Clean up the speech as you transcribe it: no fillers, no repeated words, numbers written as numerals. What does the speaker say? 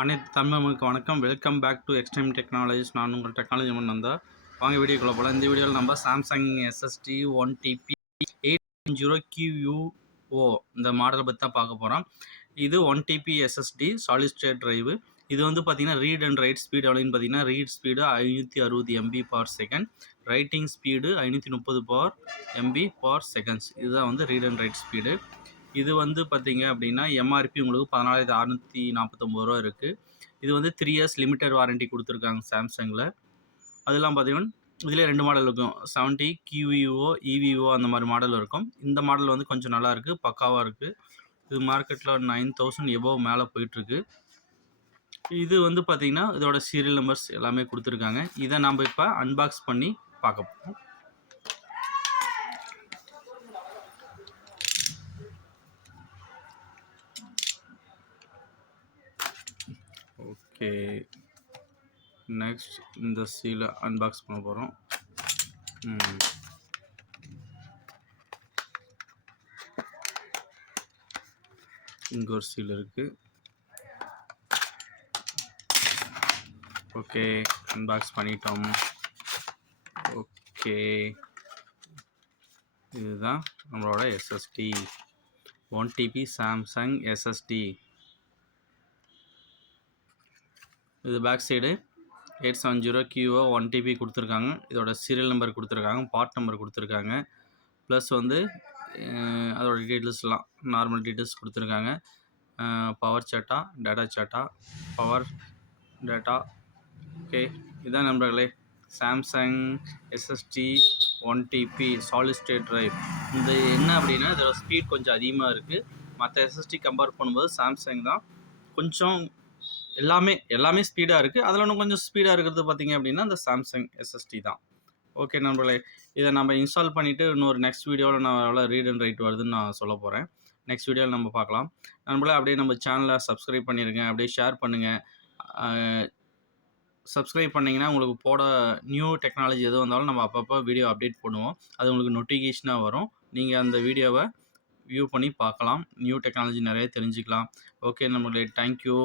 அனைத்து தமிழர்களுக்கு வணக்கம். Welcome back to Extreme Technologies. நான் உங்கள் டெக்னாலஜி வந்தா வாங்க வீடியோக்குள்ள போகலாம். இந்த வீடியோவில் நம்ம சாம்சங் SSD 1TB 810QUO இந்த மாடலை பற்றி தான் பார்க்க போகிறோம். இது 1TB SSD solid state drive. இது வந்து பார்த்தீங்கன்னா ரீட் அண்ட் ரைட் ஸ்பீடு எவ்வளோன்னு பார்த்தீங்கன்னா read speed 560 MB/s, writing speed 530 MB/s. இதுதான் வந்து ரீட் அண்ட் ரைட் ஸ்பீடு. இது வந்து பார்த்தீங்க அப்படின்னா எம்ஆர்பி உங்களுக்கு 14,649 ரூபா இருக்குது. இது வந்து 3 இயர்ஸ் லிமிட்டட் வாரண்ட்டி கொடுத்துருக்காங்க சாம்சங்கில். அதெல்லாம் பார்த்தீங்கன்னா இதிலே 2 மாடல் இருக்கும். 70 QUO EVO அந்த மாதிரி மாடல் இருக்கும். இந்த மாடல் வந்து கொஞ்சம் நல்லா இருக்குது, பக்காவாக இருக்குது. இது மார்க்கெட்டில் 9,000 எபோவ் மேலே போயிட்டுருக்கு. இது வந்து பார்த்தீங்கன்னா இதோட சீரியல் நம்பர்ஸ் எல்லாமே கொடுத்துருக்காங்க. இதை நம்ம இப்போ அன்பாக்ஸ் பண்ணி பார்க்க போகிறோம். ஓகே, நெக்ஸ்ட் இந்த சீலை அன்பாக்ஸ் பண்ண போகிறோம். இங்கே ஒரு சீல் இருக்குது. ஓகே, அன்பாக்ஸ் பண்ணிட்டோம். ஓகே, இதுதான் நம்மளோட SSD 1TB சாம்சங் SSD. இது பேக் சைடு 870QO 1TB கொடுத்துருக்காங்க. இதோட சீரியல் நம்பர் கொடுத்துருக்காங்க, பார்ட் நம்பர் கொடுத்துருக்காங்க. ப்ளஸ் வந்து அதோட டீட்டெயில்ஸ்லாம் நார்மல் டீட்டெயில்ஸ் கொடுத்துருக்காங்க. Power SATA, data SATA, power data. Okay, இதான் நண்பர்களே Samsung SSD 1TB solid state drive. இந்த என்ன அப்படின்னா இதோட ஸ்பீட் கொஞ்சம் அதிகமாக இருக்குது. மற்ற SSD கம்பேர் பண்ணும்போது சாம்சங் தான் கொஞ்சம் எல்லாமே ஸ்பீடாக இருக்குது. அதில் இன்னும் கொஞ்சம் ஸ்பீடாக இருக்கிறது பார்த்தீங்க அப்படின்னா இந்த சாம்சங் SSD தான். ஓகே நண்பர்களே, இதை நம்ம இன்ஸ்டால் பண்ணிவிட்டு இன்னொரு நெக்ஸ்ட் வீடியோவில் நான் எவ்வளோ ரீட் அண்ட் ரைட் வருதுன்னு நான் சொல்ல போகிறேன். நெக்ஸ்ட் வீடியோவில் நம்ம பார்க்கலாம். நண்பர்களே, அப்படியே நம்ம சேனலை சப்ஸ்கிரைப் பண்ணிடுங்க, அப்படியே ஷேர் பண்ணுங்கள். சப்ஸ்கிரைப் பண்ணிங்கன்னா உங்களுக்கு போட நியூ டெக்னாலஜி எது வந்தாலும் நம்ம அப்பப்போ வீடியோ அப்டேட் பண்ணுவோம். அது உங்களுக்கு நோட்டிஃபிகேஷனாக வரும். நீங்கள் அந்த வீடியோவை வியூ பண்ணி பார்க்கலாம். நியூ டெக்னாலஜி நிறைய தெரிஞ்சுக்கலாம். ஓகே நண்பர்களே, தேங்க்யூ.